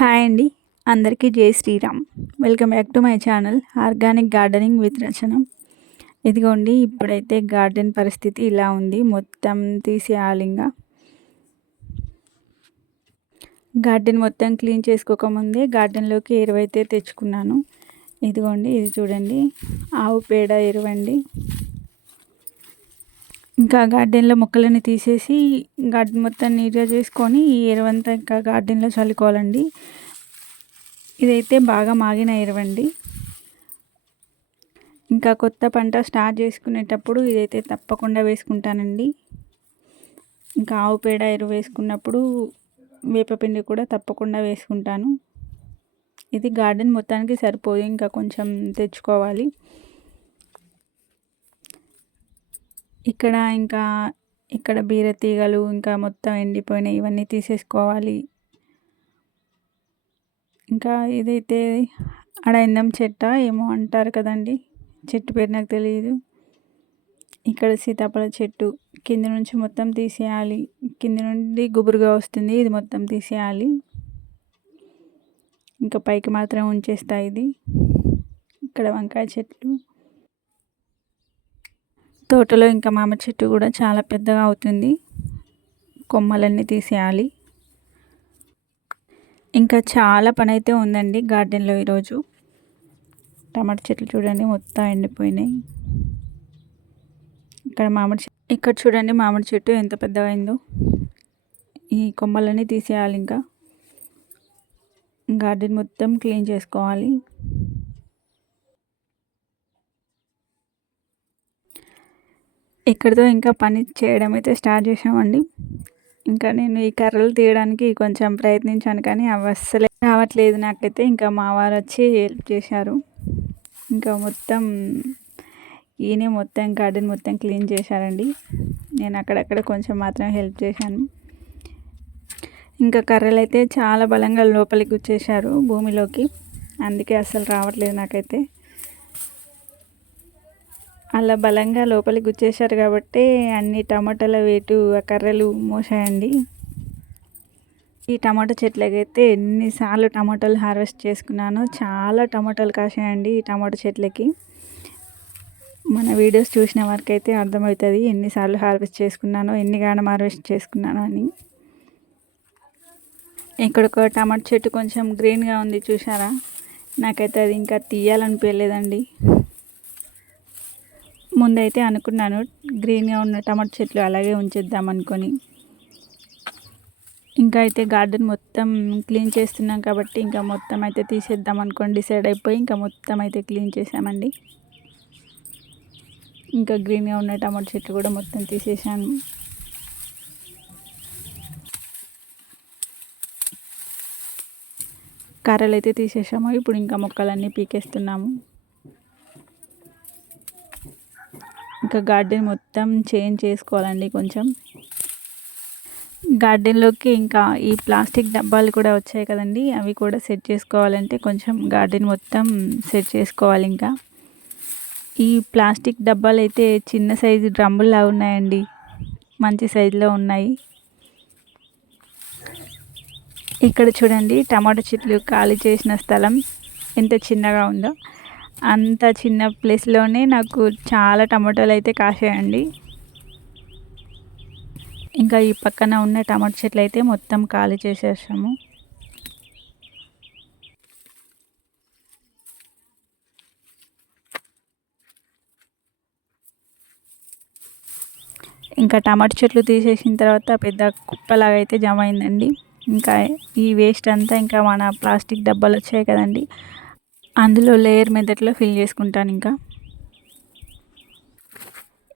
Hi అండి. అందరికీ జై Shri Ram. Welcome back to my channel organic gardening with Rachana. ఇదిగోండి ఇప్పుడైతే గార్డెన్ పరిస్థితి ఇలా ఉంది. మొత్తం తీసేయాలి ఇంకా గార్డెన్ మొత్తం క్లీన్ చేసుకోకముందే గార్డెన్లోకి ఎరువైతే తెచ్చుకున్నాను. ఇదిగోండి ఇది చూడండి. ఆవు పేడ ఎరువండి. ఇంకా గార్డెన్లో మొక్కలని తీసేసి గార్డెన్ మొత్తం నీట్గా చేసుకొని ఈ ఎరువంతా ఇంకా గార్డెన్లో చల్లుకోవాలండి. ఇదైతే బాగా మాగిన ఎరువండి. ఇంకా కొత్త పంట స్టార్ట్ చేసుకునేటప్పుడు ఇదైతే తప్పకుండా వేసుకుంటానండి. ఇంకా ఆవు పేడ ఎరువు వేసుకున్నప్పుడు వేపపిండి కూడా తప్పకుండా వేసుకుంటాను. ఇది గార్డెన్ మొత్తానికి సరిపోదు ఇంకా కొంచెం తెచ్చుకోవాలి. ఇక్కడ ఇంకా ఇక్కడ బీరతీగలు ఇంకా మొత్తం ఎండిపోయినాయి. ఇవన్నీ తీసేసుకోవాలి. ఇంకా ఇదైతే అడైందం చెట్ట ఏమో అంటారు కదండి. చెట్టు పేరు నాకు తెలియదు ఇక్కడ సీతాఫల చెట్టు కింద నుంచి మొత్తం తీసేయాలి. కింద నుండి గుబురుగా వస్తుంది. ఇది మొత్తం తీసేయాలి. ఇంకా పైకి మాత్రం ఉంచేస్తాయి ఇది. ఇక్కడ వంకాయ చెట్లు. తోటలో ఇంకా మామిడి చెట్టు కూడా చాలా పెద్దగా అవుతుంది. కొమ్మలన్నీ తీసేయాలి. ఇంకా చాలా పని అయితే ఉందండి గార్డెన్లో ఈరోజు. టమాటా చెట్లు చూడండి మొత్తం ఎండిపోయినాయి. ఇక్కడ మామిడి ఇక్కడ చూడండి మామిడి చెట్టు ఎంత పెద్దగా అయిందో ఈ కొమ్మలన్నీ తీసేయాలి ఇంకా. గార్డెన్ మొత్తం క్లీన్ చేసుకోవాలి. ఇక్కడితో ఇంకా పని చేయడం అయితే స్టార్ట్ చేసామండి ఇంకా నేను ఈ కర్రలు తీయడానికి కొంచెం ప్రయత్నించాను కానీ అవి అస్సలే రావట్లేదు. నాకైతే ఇంకా మా వారు వచ్చి హెల్ప్ చేశారు. ఇంకా మొత్తం ఈయనే మొత్తం గార్డెన్ మొత్తం క్లీన్ చేశారండి. నేను అక్కడక్కడ కొంచెం మాత్రం హెల్ప్ చేశాను. ఇంకా కర్రలు అయితే చాలా బలంగా లోపలికి వచ్చేసారు భూమిలోకి. అందుకే అస్సలు రావట్లేదు నాకైతే. అలా బలంగా లోపలికి గుచ్చేశారు కాబట్టి అన్ని టమాటాల వేటు ఆ కర్రలు మోసాయండి. ఈ టమాటా చెట్లకైతే ఎన్నిసార్లు టమాటాలు హార్వెస్ట్ చేసుకున్నాను చాలా టమాటాలు కాసాయండి ఈ టమాటా చెట్లకి. మన వీడియోస్ చూసిన అయితే అర్థమవుతుంది ఎన్నిసార్లు హార్వెస్ట్ చేసుకున్నానో ఎన్ని గానం హార్వెస్ట్ చేసుకున్నానో అని. ఇక్కడ ఒక టమాటా చెట్టు కొంచెం గ్రీన్గా ఉంది చూసారా నాకైతే అది ఇంకా తీయాలనిపించలేదండి. ముందైతే అనుకున్నాను గ్రీన్గా ఉన్న టమాటో చెట్లు అలాగే ఉంచేద్దాం అనుకొని. ఇంకా అయితే గార్డెన్ మొత్తం క్లీన్ చేస్తున్నాం కాబట్టి ఇంకా మొత్తం అయితే తీసేద్దాం అనుకొని డిసైడ్ అయిపోయి ఇంకా మొత్తం అయితే క్లీన్ చేసామండి ఇంకా గ్రీన్గా ఉన్న టమాటో చెట్లు కూడా మొత్తం తీసేసాను కర్రలు అయితే తీసేసాము ఇప్పుడు ఇంకా మొక్కలన్నీ పీకేస్తున్నాము. ఇంకా గార్డెన్ మొత్తం చేంజ్ చేసుకోవాలండి కొంచెం. గార్డెన్లోకి ఇంకా ఈ ప్లాస్టిక్ డబ్బాలు కూడా వచ్చాయి కదండి అవి కూడా సెట్ చేసుకోవాలంటే కొంచెం గార్డెన్ మొత్తం సెట్ చేసుకోవాలి ఇంకా. ఈ ప్లాస్టిక్ డబ్బాలు అయితే చిన్న సైజు డ్రమ్ముల్లా ఉన్నాయండి మంచి సైజులో ఉన్నాయి. ఇక్కడ చూడండి టమాటో చెట్లు ఖాళీ చేసిన స్థలం ఎంత చిన్నగా ఉందో. అంత చిన్న ప్లేస్లోనే నాకు చాలా టమాటోలు అయితే కాసాయండి. ఇంకా ఈ పక్కన ఉన్న టమాటో చెట్లు అయితే మొత్తం ఖాళీ చేసేసాము. ఇంకా టమాటో చెట్లు తీసేసిన తర్వాత పెద్ద కుప్పలాగా అయితే జమ అయిందండి. ఇంకా ఈ వేస్ట్ అంతా ఇంకా మన ప్లాస్టిక్ డబ్బాలు వచ్చాయి కదండి. అందులో లేయర్ మెథడ్లో ఫిల్ చేసుకుంటాను ఇంకా.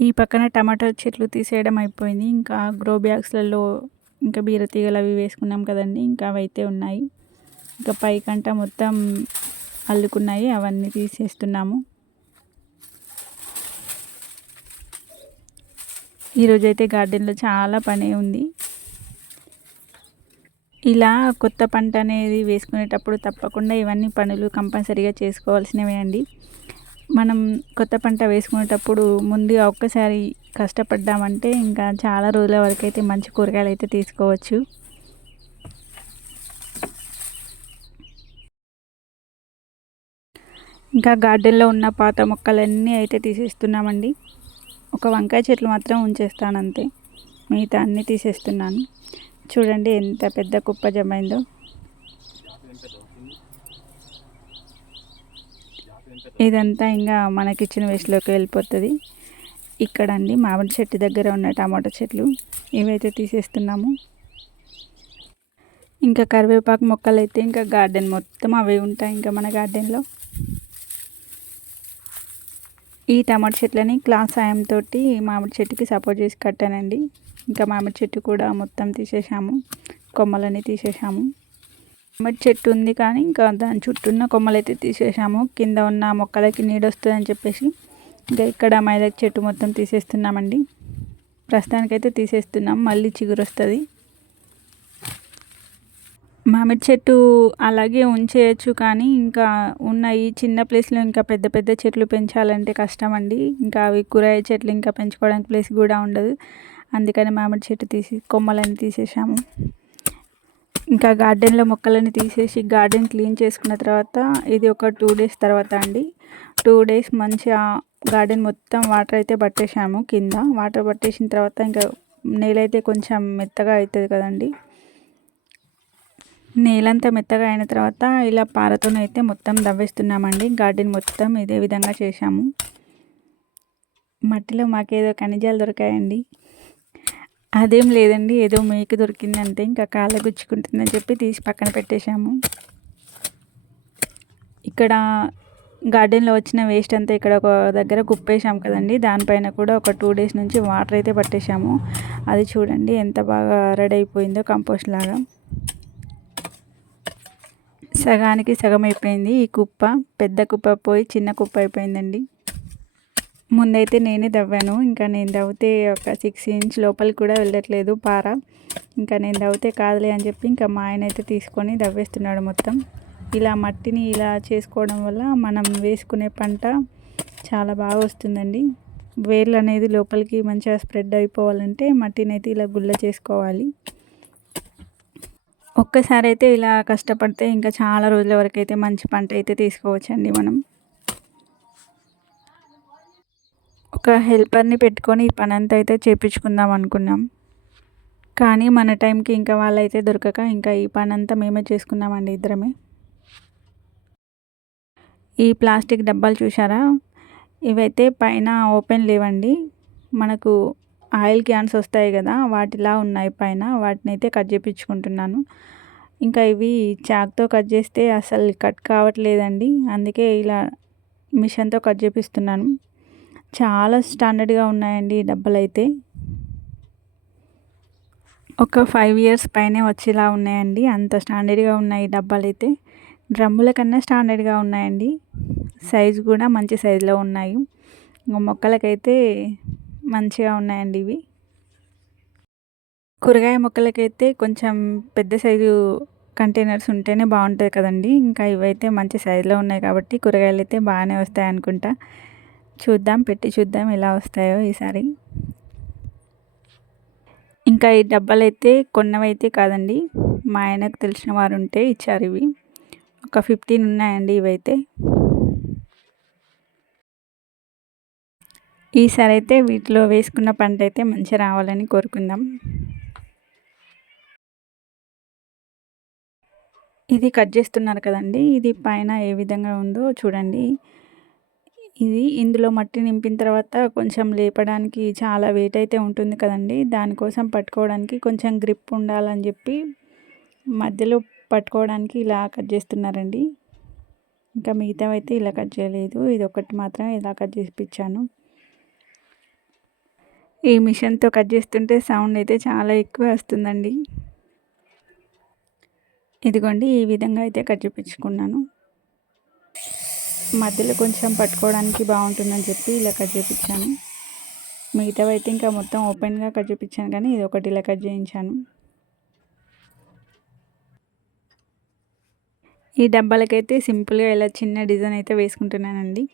ఈ పక్కన టమాటా చెట్లు తీసేయడం అయిపోయింది. ఇంకా గ్రో బ్యాగ్స్లలో ఇంకా బీరతీగలు అవి వేసుకున్నాం కదండి. ఇంకా అవి అయితే ఉన్నాయి. ఇంకా పైకంట మొత్తం అల్లుకున్నాయి. అవన్నీ తీసేస్తున్నాము. ఈరోజైతే గార్డెన్లో చాలా పని ఉంది. ఇలా కొత్త పంట అనేది వేసుకునేటప్పుడు తప్పకుండా ఇవన్నీ పనులు కంపల్సరీగా చేసుకోవాల్సినవే అండి. మనం కొత్త పంట వేసుకునేటప్పుడు ముందుగా ఒక్కసారి కష్టపడ్డామంటే ఇంకా చాలా రోజుల వరకు అయితే మంచి కూరగాయలు అయితే తీసుకోవచ్చు. ఇంకా గార్డెన్లో ఉన్న పాత మొక్కలన్నీ అయితే తీసేస్తున్నామండి. ఒక వంకాయ చెట్లు మాత్రం ఉంచేస్తాను అంతే మిగతా అన్నీ తీసేస్తున్నాను. చూడండి ఎంత పెద్ద కుప్ప జమైందో. ఇదంతా ఇంకా మనకిచ్చిన వేస్ట్లోకి వెళ్ళిపోతుంది. ఇక్కడ అండి మామిడి చెట్టు దగ్గర ఉన్న టమాటా చెట్లు. ఇవైతే తీసేస్తున్నాము. ఇంకా కరివేపాకు మొక్కలు అయితే ఇంకా గార్డెన్ మొత్తం అవే ఉంటాయి ఇంకా మన గార్డెన్లో. ఈ టమాటా చెట్లని క్లాస్ సాయంతో మామిడి చెట్టుకి సపోర్ట్ చేసి కట్టానండి. ఇంకా మామిడి చెట్టు కూడా మొత్తం తీసేసాము కొమ్మలని తీసేసాము మామిడి చెట్టు ఉంది కానీ ఇంకా దాని చుట్టూ ఉన్న కొమ్మలు అయితే తీసేసాము కింద ఉన్న మొక్కలకి నీడొస్తుందని చెప్పేసి ఇంకా ఇక్కడ మైదాకు చెట్టు మొత్తం తీసేస్తున్నామండి. ప్రస్తుతానికైతే తీసేస్తున్నాం. మళ్ళీ చిగురు వస్తుంది మామిడి చెట్టు అలాగే ఉంచేయచ్చు కానీ ఇంకా ఉన్న ఈ చిన్న ప్లేస్లో ఇంకా పెద్ద పెద్ద చెట్లు పెంచాలంటే కష్టం అండి ఇంకా అవి కూరగాయ చెట్లు ఇంకా పెంచుకోవడానికి ప్లేస్ కూడా ఉండదు. అందుకని మామిడి చెట్టు తీసి కొమ్మలని తీసేసాము ఇంకా గార్డెన్లో మొక్కలని తీసేసి గార్డెన్ క్లీన్ చేసుకున్న తర్వాత ఇది ఒక టూ డేస్ తర్వాత అండి. టూ డేస్ మంచిగా గార్డెన్ మొత్తం వాటర్ అయితే పట్టేసాము కింద. వాటర్ పట్టేసిన తర్వాత ఇంకా నేల అయితే కొంచెం మెత్తగా అవుతుంది కదండి. నేలంతా మెత్తగా అయిన తర్వాత ఇలా పారతోనైతే మొత్తం దవ్వేస్తున్నామండి గార్డెన్ మొత్తం ఇదే విధంగా చేశాము. మట్టిలో మాకేదో ఖనిజాలు దొరికాయండి. అదేం లేదండి ఏదో మేక దొరికింది అంటే ఇంకా కాళ్ళ గుచ్చుకుంటుందని చెప్పి తీసి పక్కన పెట్టేశాము. ఇక్కడ గార్డెన్లో వచ్చిన వేస్ట్ అంతా ఇక్కడ ఒక దగ్గర కుప్పేసాం కదండి దానిపైన కూడా ఒక టూ డేస్ నుంచి వాటర్ అయితే పట్టేశాము. అది చూడండి ఎంత బాగా రెడీ అయిపోయిందో కంపోస్ట్ లాగా. సగానికి సగం అయిపోయింది ఈ కుప్ప పెద్ద కుప్ప పోయి చిన్న కుప్ప అయిపోయిందండి. ముందైతే నేనే దవ్వాను. ఇంకా నేను దవ్వితే ఒక సిక్స్ ఇంచ్ లోపలికి కూడా వెళ్ళట్లేదు పార. ఇంకా నేను దవ్వితే కాదులే అని చెప్పి ఇంకా మా ఆయన అయితే తీసుకొని దవ్వేస్తున్నాడు మొత్తం. ఇలా మట్టిని ఇలా చేసుకోవడం వల్ల మనం వేసుకునే పంట చాలా బాగా వస్తుందండి. వేర్లు అనేది లోపలికి మంచిగా స్ప్రెడ్ అయిపోవాలంటే మట్టిని అయితే ఇలా గుల్ల చేసుకోవాలి. ఒక్కసారి అయితే ఇలా కష్టపడితే ఇంకా చాలా రోజుల వరకు అయితే మంచి పంట అయితే తీసుకోవచ్చండి మనం. ఒక హెల్పర్ని పెట్టుకొని ఈ పని అంతా అయితే చేపించుకుందాం అనుకున్నాం. కానీ మన టైంకి ఇంకా వాళ్ళైతే దొరకక ఇంకా ఈ పని అంతా మేమే చేసుకున్నామండి ఇద్దరమే. ఈ ప్లాస్టిక్ డబ్బాలు చూసారా ఇవైతే పైన ఓపెన్ లేవండి. మనకు ఆయిల్ క్యాన్స్ వస్తాయి కదా వాటిలా ఉన్నాయి పైన. వాటిని అయితే కట్ చేపించుకుంటున్నాను. ఇంకా ఇవి చాక్తో కట్ చేస్తే అసలు కట్ కావట్లేదండి. అందుకే ఇలా మిషన్తో కట్ చేపిస్తున్నాను. చాలా స్టాండర్డ్గా ఉన్నాయండి ఈ అయితే ఒక ఫైవ్ ఇయర్స్ పైనే వచ్చేలా ఉన్నాయండి. అంత స్టాండర్డ్గా ఉన్నాయి ఈ డబ్బాలు అయితే డ్రమ్ముల కన్నా స్టాండర్డ్గా ఉన్నాయండి. సైజు కూడా మంచి సైజులో ఉన్నాయి. మొక్కలకైతే మంచిగా ఉన్నాయండి ఇవి. కూరగాయ మొక్కలకైతే కొంచెం పెద్ద సైజు కంటైనర్స్ ఉంటేనే బాగుంటుంది కదండి. ఇంకా ఇవైతే మంచి సైజులో ఉన్నాయి కాబట్టి కూరగాయలు అయితే బాగానే వస్తాయి అనుకుంటా చూద్దాం పెట్టి చూద్దాం ఎలా వస్తాయో ఈసారి. ఇంకా ఈ డబ్బాలు అయితే కొన్నవైతే కాదండి. మా ఆయనకు తెలిసిన వారు ఉంటే ఇచ్చారు ఇవి. ఒక ఫిఫ్టీన్ ఉన్నాయండి ఇవైతే. ఈసారి అయితే వీటిలో వేసుకున్న పంట అయితే మంచిగా రావాలని కోరుకుందాం. ఇది కట్ చేస్తున్నారు కదండి. ఇది పైన ఏ విధంగా ఉందో చూడండి. ఇది ఇందులో మట్టి నింపిన తర్వాత కొంచెం లేపడానికి చాలా వెయిట్ అయితే ఉంటుంది కదండి. దానికోసం పట్టుకోవడానికి కొంచెం గ్రిప్ ఉండాలని చెప్పి మధ్యలో పట్టుకోవడానికి ఇలా కట్ చేస్తున్నారండి. ఇంకా మిగతా అయితే ఇలా కట్ చేయలేదు. ఇది ఒకటి మాత్రం ఇలా కట్ చేసిపించాను ఈ మిషన్తో కట్ చేస్తుంటే సౌండ్ అయితే చాలా ఎక్కువ వస్తుందండి. ఇదిగోండి ఈ విధంగా అయితే కట్ చేపించుకున్నాను. మధ్యలో కొంచెం పట్టుకోవడానికి బాగుంటుందని చెప్పి ఇలా కట్ చేయించాను మిగతావి అయితే ఇంకా మొత్తం ఓపెన్గా కట్ చేయించాను కానీ ఇది ఒకటి ఇలా కట్ చేయించాను. ఈ డబ్బాలకైతే సింపుల్గా ఇలా చిన్న డిజైన్ అయితే వేసుకుంటున్నానండి.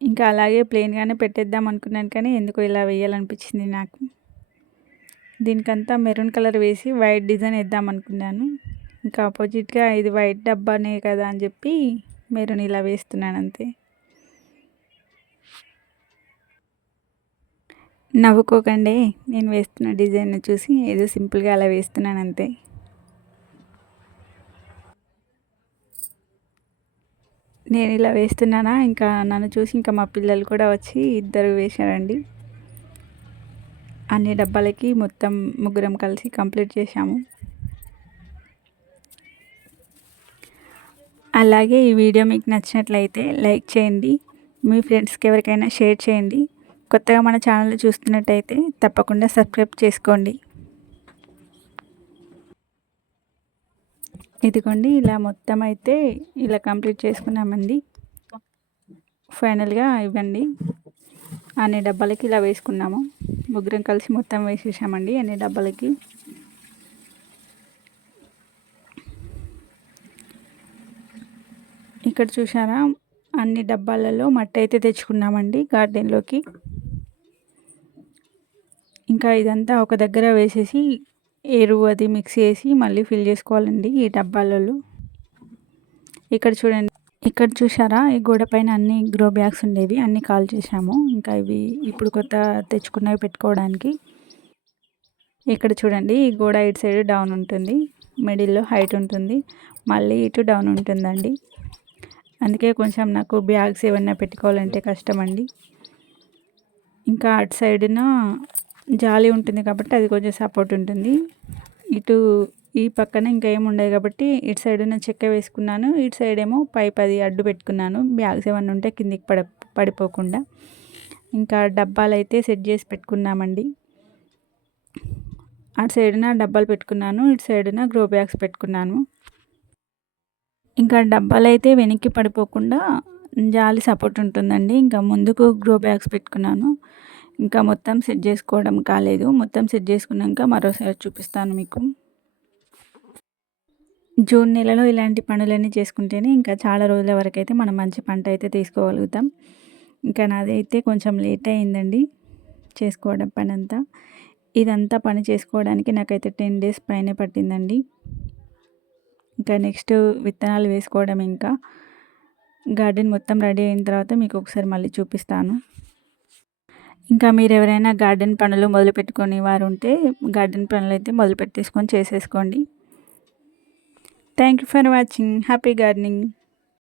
ఇంకా అలాగే ప్లెయిన్గానే పెట్టేద్దాం అనుకున్నాను కానీ ఎందుకు ఇలా వేయాలనిపించింది నాకు. దీనికంతా మెరూన్ కలర్ వేసి వైట్ డిజైన్ వేద్దాం అనుకున్నాను. ఇంకా ఆపోజిట్గా ఇది వైట్ డబ్బానే కదా అని చెప్పి మెరూన్ ఇలా వేస్తున్నాను అంతే నవ్వుకోకండి నేను వేస్తున్న డిజైన్ చూసి ఏదో సింపుల్గా అలా వేస్తున్నాను అంతే నేను ఇలా వేస్తున్నానా? ఇంకా నన్ను చూసి ఇంకా మా పిల్లలు కూడా వచ్చి ఇద్దరు వేశారండి. అన్ని డబ్బాలకి మొత్తం ముగ్గురం కలిసి కంప్లీట్ చేశాము. అలాగే ఈ వీడియో మీకు నచ్చినట్లయితే లైక్ చేయండి. మీ ఫ్రెండ్స్కి ఎవరికైనా షేర్ చేయండి. కొత్తగా మన ఛానల్ చూస్తున్నట్టయితే తప్పకుండా సబ్స్క్రైబ్ చేసుకోండి. ఇదిగోండి ఇలా మొత్తం అయితే ఇలా కంప్లీట్ చేసుకున్నామండి. ఫైనల్గా ఇవ్వండి. అన్ని డబ్బాలకి ఇలా వేసుకున్నాము. ముగ్గురం కలిసి మొత్తం వేసేసామండి అన్ని డబ్బాలకి. ఇక్కడ చూసారా అన్ని డబ్బాలలో మట్టి అయితే తెచ్చుకున్నామండి గార్డెన్లోకి. ఇంకా ఇదంతా ఒక దగ్గర వేసేసి ఎరువు అది మిక్స్ చేసి మళ్ళీ ఫిల్ చేసుకోవాలండి ఈ డబ్బాలలో. ఇక్కడ చూడండి ఇక్కడ చూసారా ఈ గోడ పైన అన్ని గ్రో బ్యాగ్స్ ఉండేవి అన్ని కాల్ చేసాము ఇంకా ఇవి ఇప్పుడు కొత్త తెచ్చుకున్నవి పెట్టుకోవడానికి. ఇక్కడ చూడండి ఈ గోడ ఇటు సైడ్ డౌన్ ఉంటుంది మిడిల్లో హైట్ ఉంటుంది మళ్ళీ ఇటు డౌన్ ఉంటుందండి. అందుకే కొంచెం నాకు బ్యాగ్స్ ఏమన్నా పెట్టుకోవాలంటే కష్టం అండి ఇంకా అటు సైడ్న జాలి ఉంటుంది కాబట్టి అది కొంచెం సపోర్ట్ ఉంటుంది. ఇటు ఈ పక్కన ఇంకా ఏమి ఉండదు కాబట్టి ఇటు సైడ్ నేను చెక్క వేసుకున్నాను. ఇటు సైడ్ ఏమో పైప్ అది అడ్డు పెట్టుకున్నాను. బ్యాగ్స్ ఏమన్నా ఉంటే కిందికి పడ పడిపోకుండా. ఇంకా డబ్బాలు అయితే సెట్ చేసి పెట్టుకున్నామండి. అటు సైడున డబ్బాలు పెట్టుకున్నాను. ఇటు సైడున గ్రో బ్యాగ్స్ పెట్టుకున్నాను. ఇంకా డబ్బాలు అయితే వెనక్కి పడిపోకుండా జాలి సపోర్ట్ ఉంటుందండి. ఇంకా ముందుకు గ్రో బ్యాగ్స్ పెట్టుకున్నాను. ఇంకా మొత్తం సెట్ చేసుకోవడం కాలేదు. మొత్తం సెట్ చేసుకున్నాక మరోసారి చూపిస్తాను మీకు. జూన్ నెలలో ఇలాంటి పనులన్నీ చేసుకుంటేనే ఇంకా చాలా రోజుల వరకు అయితే మనం మంచి పంట అయితే తీసుకోగలుగుతాం. ఇంకా నాదైతే కొంచెం లేట్ అయిందండి చేసుకోవడం పని అంతా ఇదంతా పని చేసుకోవడానికి నాకైతే టెన్ డేస్ పైనే పట్టిందండి. ఇంకా నెక్స్ట్ విత్తనాలు వేసుకోవడం ఇంకా. గార్డెన్ మొత్తం రెడీ అయిన తర్వాత మీకు ఒకసారి మళ్ళీ చూపిస్తాను. ఇంకా మీరు ఎవరైనా గార్డెన్ పనులు మొదలు పెట్టుకునే వారు ఉంటే గార్డెన్ పనులు అయితే మొదలు పెట్టేసుకొని చేసేసుకోండి. Thank you for watching happy gardening